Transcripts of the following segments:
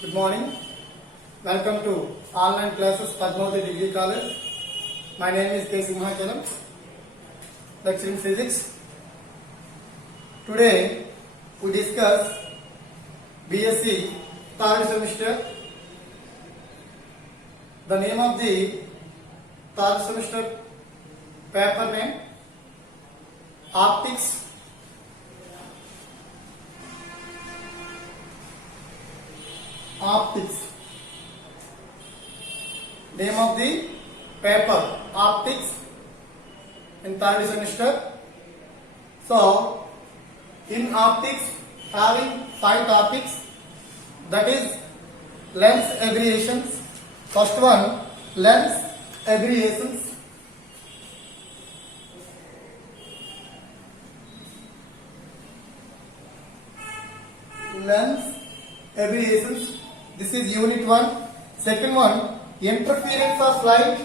Good morning. Welcome to online classes Padmavati Degree College. My name is K. Simhachalam, lecturing physics. Today we discuss BSc third semester. The name of the third semester paper name Optics. Optics. Name of the paper Optics in third semester. So in optics having 5 topics, that is lens aberrations. First one, lens aberrations. Lens aberrations. This is unit 1. Second one, interference of light.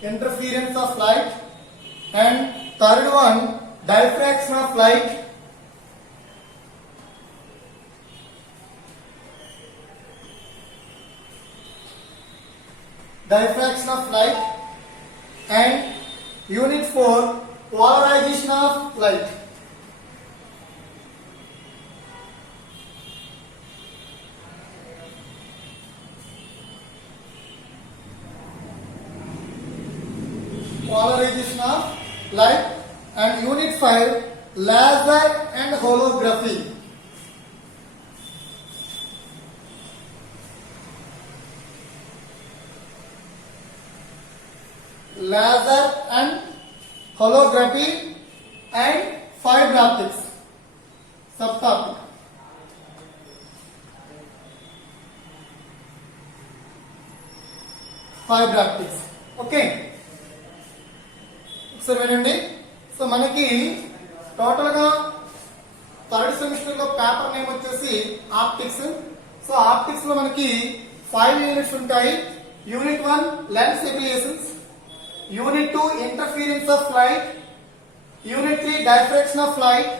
Interference of light. And third one, diffraction of light. Diffraction of light. And unit 4, polarization of light. Polarization of light. And unit 5, laser and holography. Laser and holography and fiber optics. Subtopic. Fiber optics. Okay. ఒకసారి వినండి. So మనకి total గా third semester లో paper name వచ్చేసి optics. So optics లో మనకి 5 units ఉంటాయి. Unit 1 lens aberrations, unit 2 interference of light, unit 3 diffraction of light,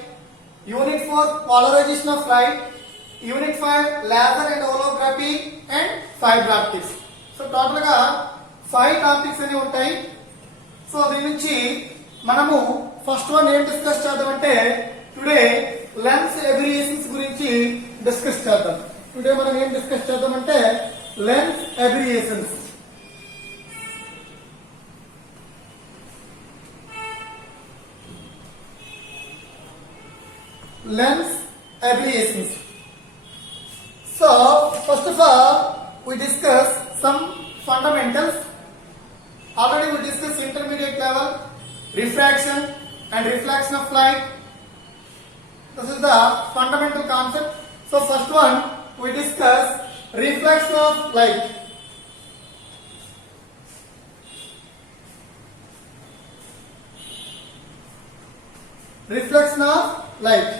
unit 4 polarization of light, unit 5 laser and holography and fibre optics. So total గా 5 topics అనేవి ఉంటాయి. So దీని నుంచి మనము ఫస్ట్ వన్ ఏం డిస్కస్ చేద్దామంటే టుడే లెన్స్ అబ్రియేషన్స్ గురించి discuss చేద్దాం. టుడే మనం ఏం డిస్కస్ చేద్దామంటే lens అబ్రియేషన్స్. Lens aberrations. So first of all we discuss some fundamentals. Already we discussed intermediate level, refraction and reflection of light. This is the fundamental concept. So first one we discuss reflection of light. Reflection of light.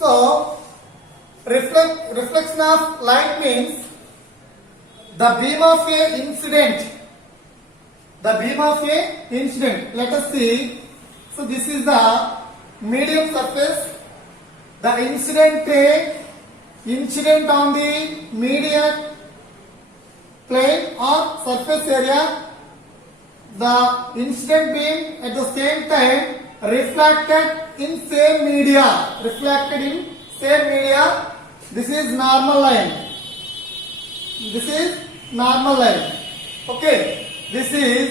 So reflection of light means the beam of a incident. The beam of a incident. Let us see. So this is the medium surface. The incident on the median plane or surface area. The incident beam at the same time reflected in same media. Reflected in same media. This is normal line. This is normal line. Okay. This is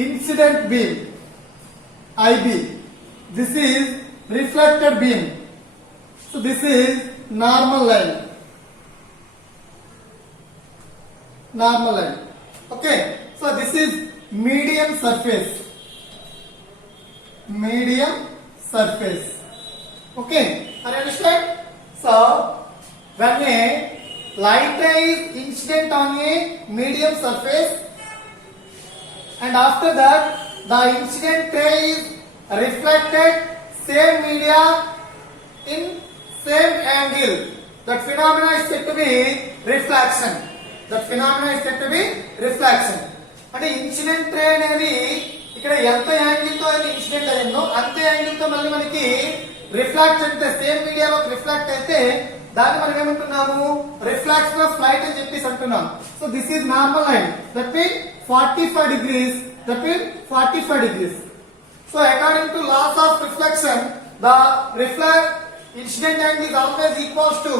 incident beam, IB. This is reflected beam. So this is normal line. Normal line. Okay. So this is medium surface. Medium surface. Okay. Are you understand? So when a light ray is incident on a medium surface and after that the incident ray is reflected same media in same angle, that phenomena is said to be reflection. That phenomena is said to be reflection. అంటే incident ray అనేది ఇక్కడ ఎంత angle తో అయితే incident అయిందో అంతే angle తో మళ్ళీ మనకి రిఫ్లాక్ట్ అయితే సేమ్ మీడియాలో రిఫ్లాక్ట్ అయితే దాన్ని మనం ఏమంటున్నాము రిఫ్లాక్షన్ ఆఫ్ లైట్ అని చెప్పేసి అంటున్నాం. So this is normal line that mean 45 degrees, that means 45 degrees. So according to laws of reflection, the incident angle is always equals to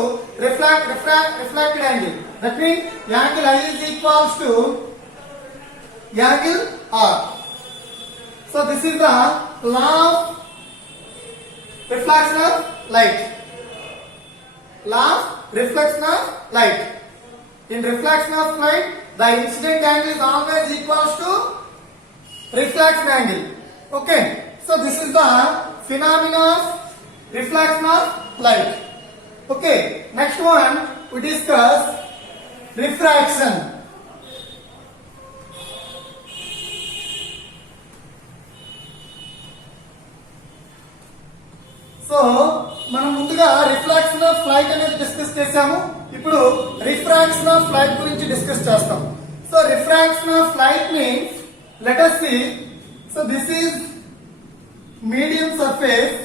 reflected angle. That means angle I is equals to angle R. So this is the law of reflection of light. Law of reflection of light. In reflection of light, the incident angle is always equals to reflection angle. Okay. So this is the phenomena of reflection of light. Okay. Next one we discuss refraction. So మనం ముందుగా refraction of light అనేది discuss చేసాము. ఇప్పుడు refraction of light గురించి discuss చేస్తాం. So refraction of light means let us see. So this is medium surface.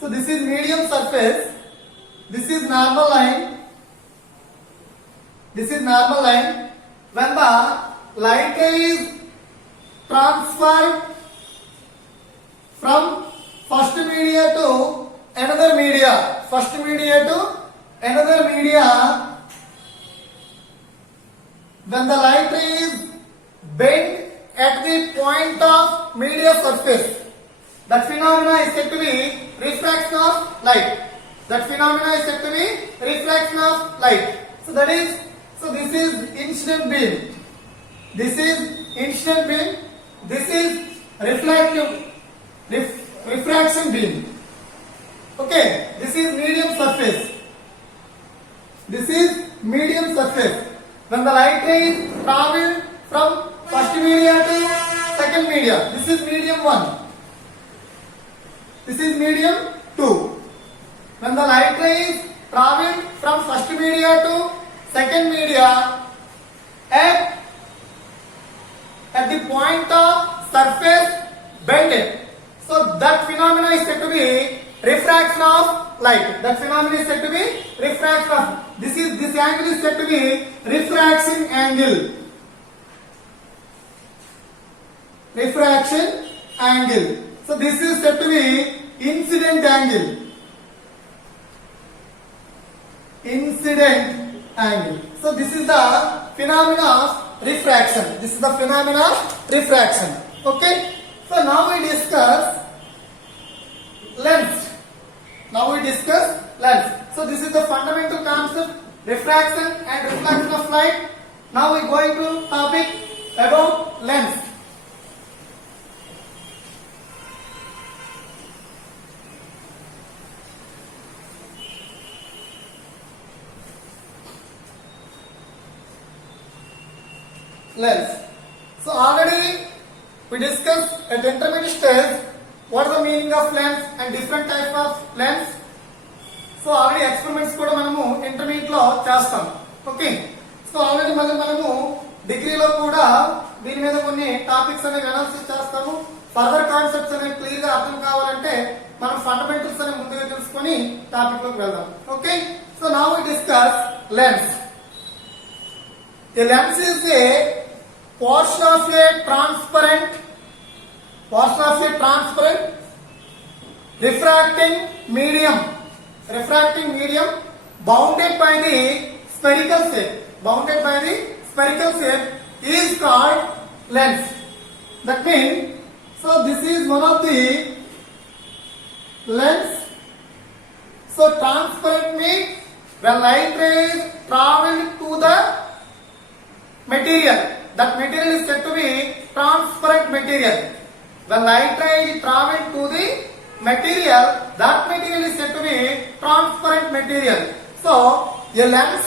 So this is medium surface. This is normal line. This is normal line. When the light ray is transferred from first media to another media, first media to another media, when the light ray is bent at the point of media surface, that phenomena is said to be refraction of light. That phenomena is said to be refraction of light. So this is incident beam. This is incident beam. This is refraction beam. Okay. This is medium surface. This is medium surface. When the light ray is traveled from first media to second media, this is medium 1. This is medium 2. When the light ray is traveled from first media to second media at the point of surface bended. So that phenomena is said to be refraction of light. That phenomena is said to be refraction of. This angle is said to be refraction angle. Refraction angle. So this is said to be incident angle. Incident angle. So this is the phenomena of refraction. This is the phenomena of refraction. Okay. So now we discuss lens. Now we discuss lens. So this is the fundamental concept, refraction and reflection of light. Now we go into topic about lens. Lens. So already we discussed at intermediate stage what is the meaning of lens and different types of lens. So already experiments కూడా మనము intermediate లో చేస్తాం. Okay. So already మనము డిగ్రీలో కూడా దీని మీద కొన్ని టాపిక్స్ అనేవి అనాలిసిస్ చేస్తాము. ఫర్దర్ కాన్సెప్ట్స్ అనేవి క్లియర్ గా అర్థం కావాలంటే మనం ఫండమెంటల్స్ అనేవి ముందుగా తెలుసుకొని టాపిక్ లోకి వెళ్దాం. Okay. So now we discuss lens. A lens is a portion of a transparent refracting medium bounded by the spherical shape is called lens. That means, so this is one of the lens. So transparent means when light rays travel to the material, that material is said to be transparent material. When light ray travel to the material, that material is said to be transparent material. So a lens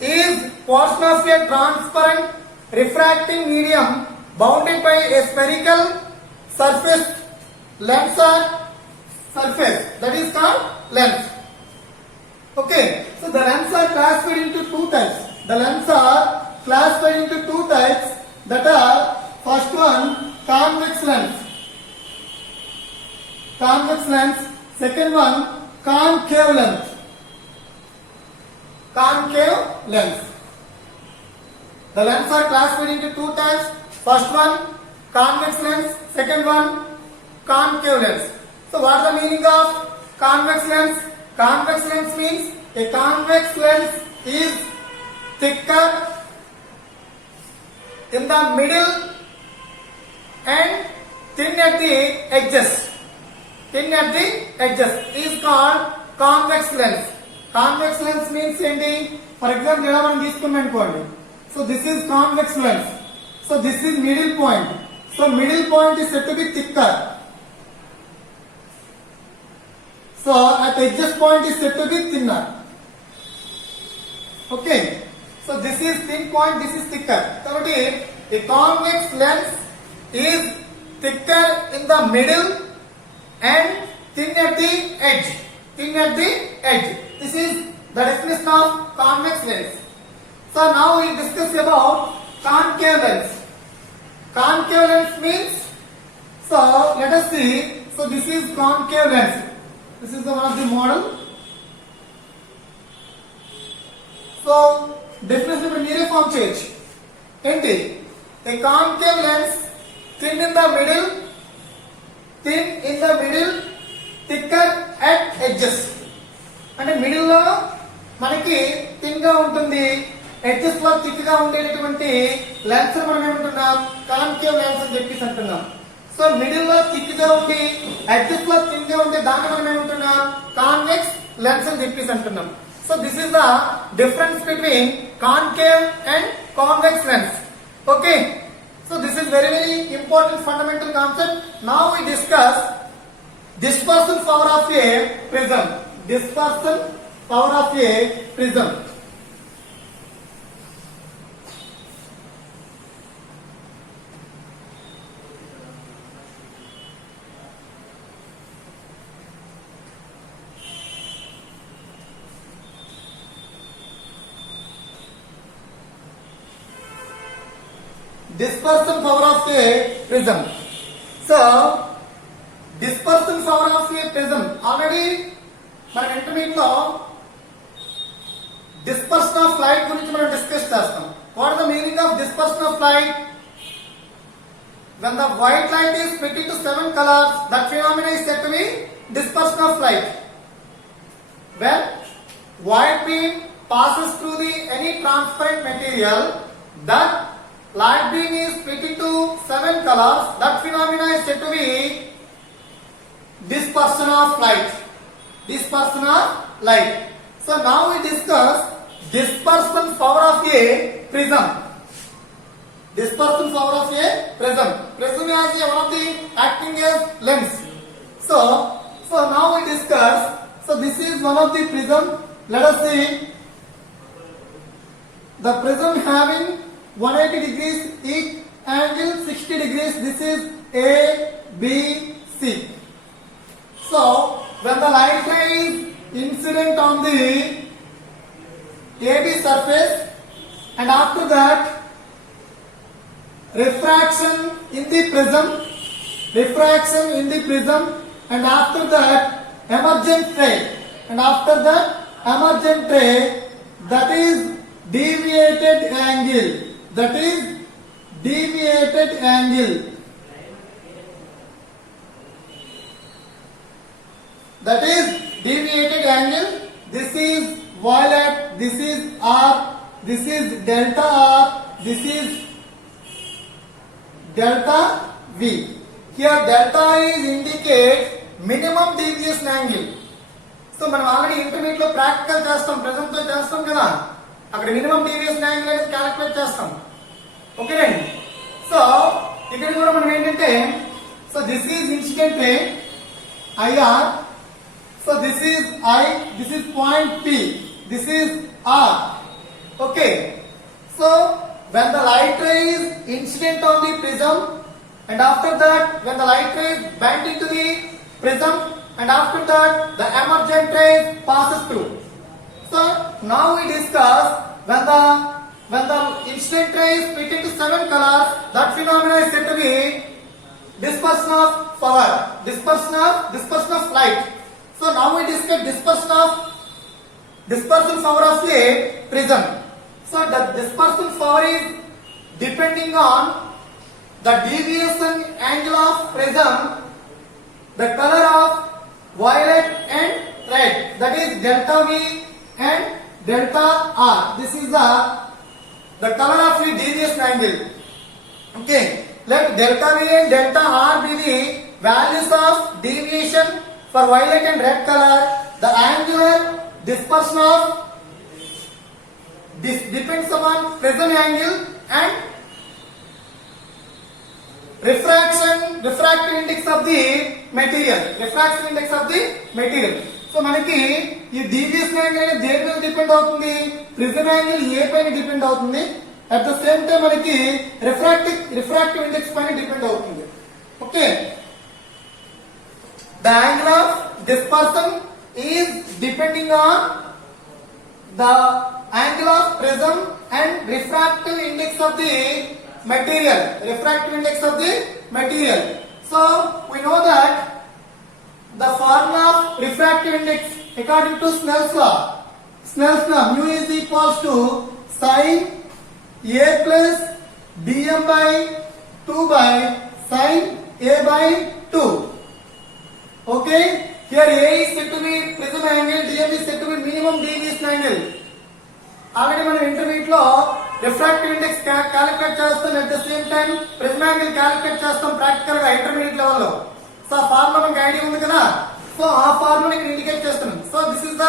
is portion of a transparent refracting medium bounded by a spherical surface, lens or surface, that is called lens. Okay. So the lens are classified into two types. The lens are classified into two types, that are first one convex lens. Convex lens. Second one, concave lens. Concave lens. The lenses are classified into two types. First one, convex lens. Second one, concave lens. So what is the meaning of convex lens? Convex lens means a convex lens is thicker in the middle and thin at the edges. Thin at the edges is called convex lens. Convex lens means ఏంటి? For example, ఇలా మనం తీసుకున్నాం అనుకోండి. So this is convex lens. So this is middle point. So middle point is said to be thicker. So at edges point is said to be thinner. Okay. So this is thin point, this is thicker. కాబట్టి a convex lens is thicker in the middle and thin at the edge. Thin at the edge. This is the definition of convex lens. So now we discuss about concave lens. Concave lens means, so let us see. So this is concave lens. This is the one of the model. So definition ఇప్పుడు మీరే form చేయొచ్చు. ఏంటి? A concave lens, thin in the middle, thicker at edges. అంటే middle లో మనకి thin గా ఉంటుంది, edges లో థిక్ గా ఉండేటటువంటి లెన్స్ మనం ఏమంటున్నాం? కాన్కేవ్ లెన్స్ అని చెప్పేసి అంటున్నాం. సో మిడిల్ లో థిక్ గా ఉండి ఎడ్జెస్ లో థిన్ గా ఉంటే దాన్ని మనం ఏమంటున్నాం? కాన్వెక్స్ లెన్స్ అని చెప్పేసి అంటున్నాం. So this is the difference between concave and convex lens. Okay. So this is very important fundamental concept. Now we discuss dispersion power of a prism. Dispersion power of a prism. Dispersion power of a prism. So dispersion power of a prism already మన intermediate లో dispersion of light గురించి మనం discuss చేస్తాం. What is the meaning of dispersion of light? When the white light is split into 7 colors, that phenomena is said to be dispersion of light. When white beam passes through any transparent material, that light beam is split into 7 colors. That phenomena is said to be dispersion of light. Dispersion of light. So now we discuss dispersion power of a prism. Dispersion power of a prism. Prism is one of the acting as lens. So now we discuss. So this is one of the prism. Let us see. The prism having 180 degrees each angle 60 degrees. This is A, B, C. So when the light ray is incident on the AB surface and after that refraction in the prism and after that emergent ray that is deviated angle. That is deviated angle. This is violet, this is R, this is delta R, this is delta V. Here delta is indicate minimum deviation angle. So మనం already intermediate లో practical చేస్తాం, present తో చేస్తాం కదా, అక్కడ minimum deviation angle అనేది calculate చేస్తాం. ఓకేనండి. సో ఇక్కడ కూడా మనం ఏంటంటే, so this is incident ray IR. So this is I, this is point P, this is R. Okay. So when the light ray is incident on the prism and after that when the light ray is bent into the prism and after that the emergent ray passes through. So now we discuss when the incident ray is split into 7 colors, that phenomena is said to be dispersion of power, dispersion of light. So now we discuss dispersion power of a prism. So the dispersion power is depending on the deviation angle of prism, the color of violet and red, that is delta V and delta R. This is the color of the deviation angle. Okay, let delta V and delta R be the values of deviation for violet and red color. The angular dispersion of this depends upon prism angle and refractive index of the material. So మనకి ఈ deviation angle అనేది దేని మీద depend అవుతుంది? Prism angle A పైన depend అవుతుంది. At the same time మనకి refractive index పైన డిపెండ్ అవుతుంది. Okay, the angle of dispersion is depending on the angle of prism and refractive index of the material. So we know that the formula of refractive index according to Snell's law, mu is equals to sin a plus dm by 2 by sin a by 2. Okay, here a is said to be prism angle, dm is said to be minimum deviation angle. Already మనం intermediate లో refractive index calculate చేస్తాం, at the same time prism angle calculate చేస్తాం practical గా intermediate level లో. So ఆ formula మనకి idea ఉంది కదా, సో ఆ ఫార్ములా ఇక్కడ ఇండికేట్ చేస్తున్నాం. So this is the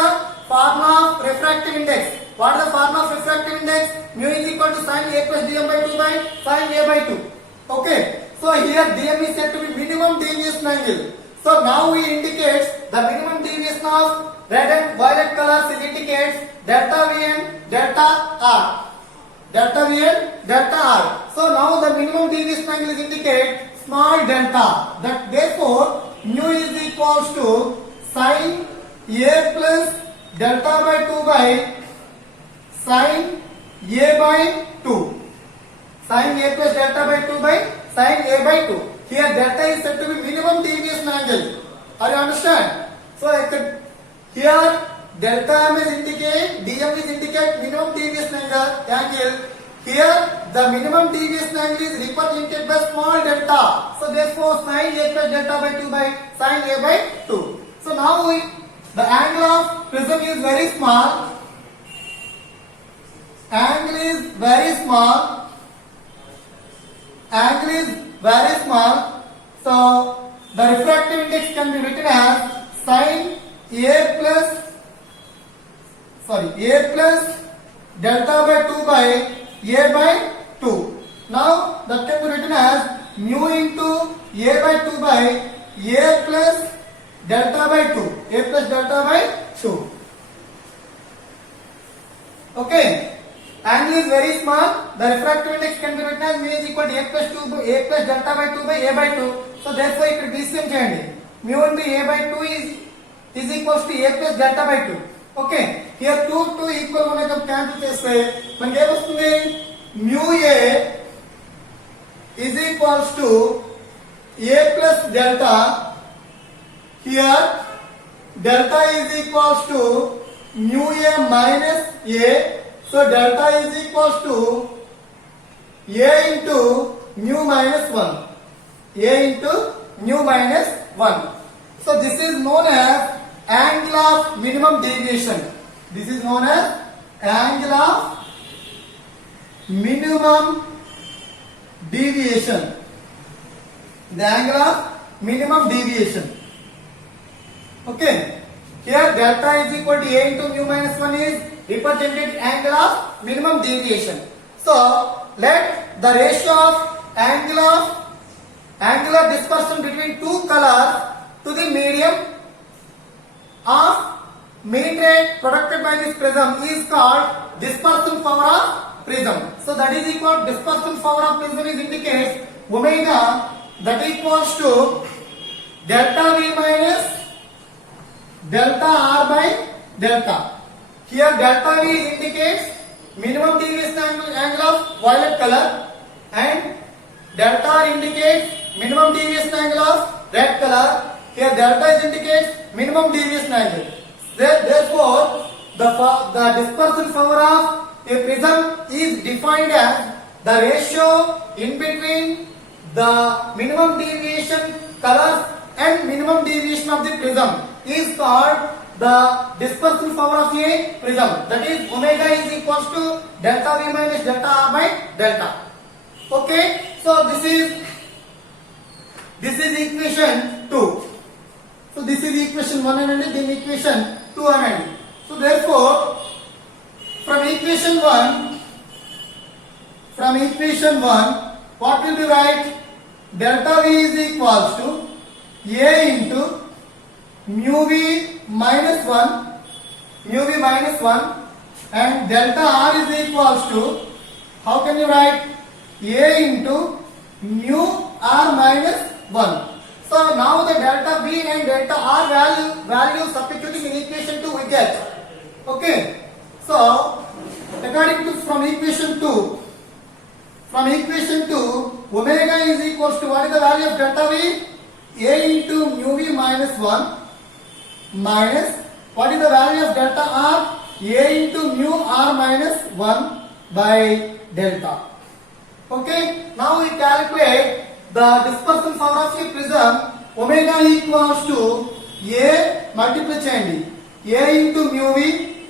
formula of refractive index. What is the formula of refractive index? mu is equal to sin a plus dm by 2 by sin a by 2. Okay, so here dm is said to be minimum deviation angle. So now we indicate the minimum deviation of red and violet colors indicates delta V and delta R. So now the minimum deviation angle is indicate small delta. That therefore mu is equals to sin a plus delta by 2 by sin a by 2. Sin a plus delta by 2 by sin a by 2. Here delta is said to be minimum deviation angle. Are you understand? So here delta m is indicate, dm is indicate minimum deviation angle. Here the minimum deviation angle is represented by small delta. So therefore sin a plus delta by 2 by sin a by 2. So now the angle of prism is very small. Angle is very small. So the refractive index can be written as sin a plus delta by 2 by a by 2. Now that can be written as mu into a by 2 by a plus delta by 2. Okay, angle is very small. The refractive index can be written as mu is equal to a plus delta by 2 by a by 2. So therefore ఇక్కడ distance చేయండి. mu into a by 2 is equals to a plus delta by 2. Okay, here 2 equal మనకి cancel చేస్తే మనకి ఏమొస్తుంది? mu a is equals to a plus delta. Here delta is equals to mu a minus a. So delta is equals to a into mu minus 1. So this is known as angle of minimum deviation. The angle of minimum deviation. Okay, here delta is equal to a into mu minus 1 is represented angle of minimum deviation. So let the ratio of angular dispersion between two colors to the medium of mean rate produced by this prism is called dispersion power of prism. So that is equal to dispersion power of prism is indicates omega that equals to delta V minus delta R by delta. Here delta V indicates minimum deviation angle of violet color and delta R indicates minimum deviation angle of red color. Here delta is indicates minimum deviation angle. Therefore, the dispersion power of a prism is defined as the ratio in between the minimum deviation colors and minimum deviation of the prism is called the dispersion power of a prism. That is omega is equals to delta V minus delta R by delta. Okay, so this is equation 2. So this is equation 1 and then equation 2 and so therefore from equation 1 what will be right? Delta V is equals to A into mu V minus 1 and delta R is equals to, how can you write? A into mu R minus 1. So now the delta V and delta R value substituting in equation 2 we get. Okay. So according to from equation 2, omega is equals to, what is the value of delta V? A into mu V minus 1 minus, what is the value of delta R? A into mu R minus 1 by delta. Okay, now we calculate the dispersion power of a prism. Omega equals to A multiply cheyandi, A into mu V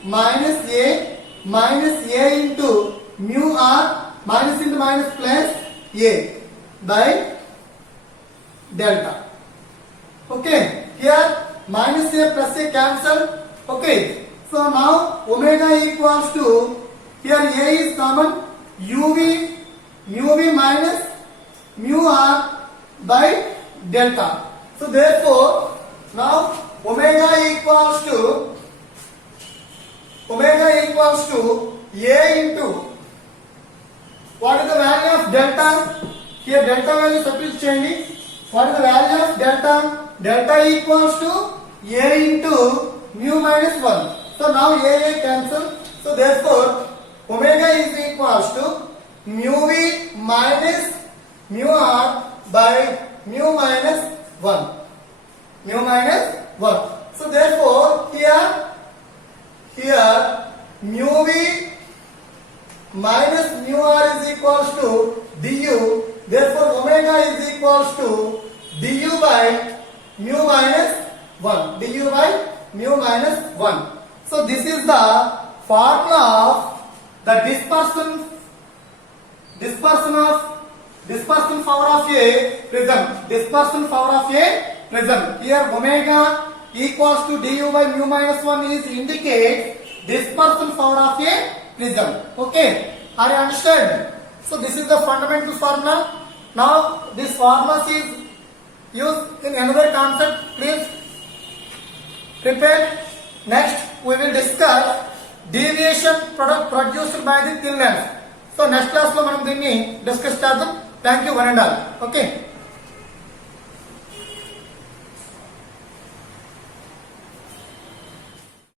minus A into mu R minus into minus plus A by delta. Okay, here minus A plus A cancel. Okay, so now omega equals to, here A is common, mu V minus mu R by delta. So therefore now omega equals to A into, what is the value of delta? Here delta value substitute cheyandi. What is the value of delta? Delta equals to A into mu minus 1. So now A cancel. So therefore omega is equals to mu V minus mu R by mu minus 1. So therefore here mu V minus mu R is equals to du. Therefore omega is equals to du by mu minus 1. So this is the formula of the dispersion power of a prism. Here omega equals to du by mu minus 1 is indicate dispersion power of a prism. Okay, are you understand? So this is the fundamental formula. Now this formula is used in another concept. Please prepare. Next we will discuss deviation product produced by the thin lens. So next class lo manam dinni discuss chedam. Thank you one and all. Okay.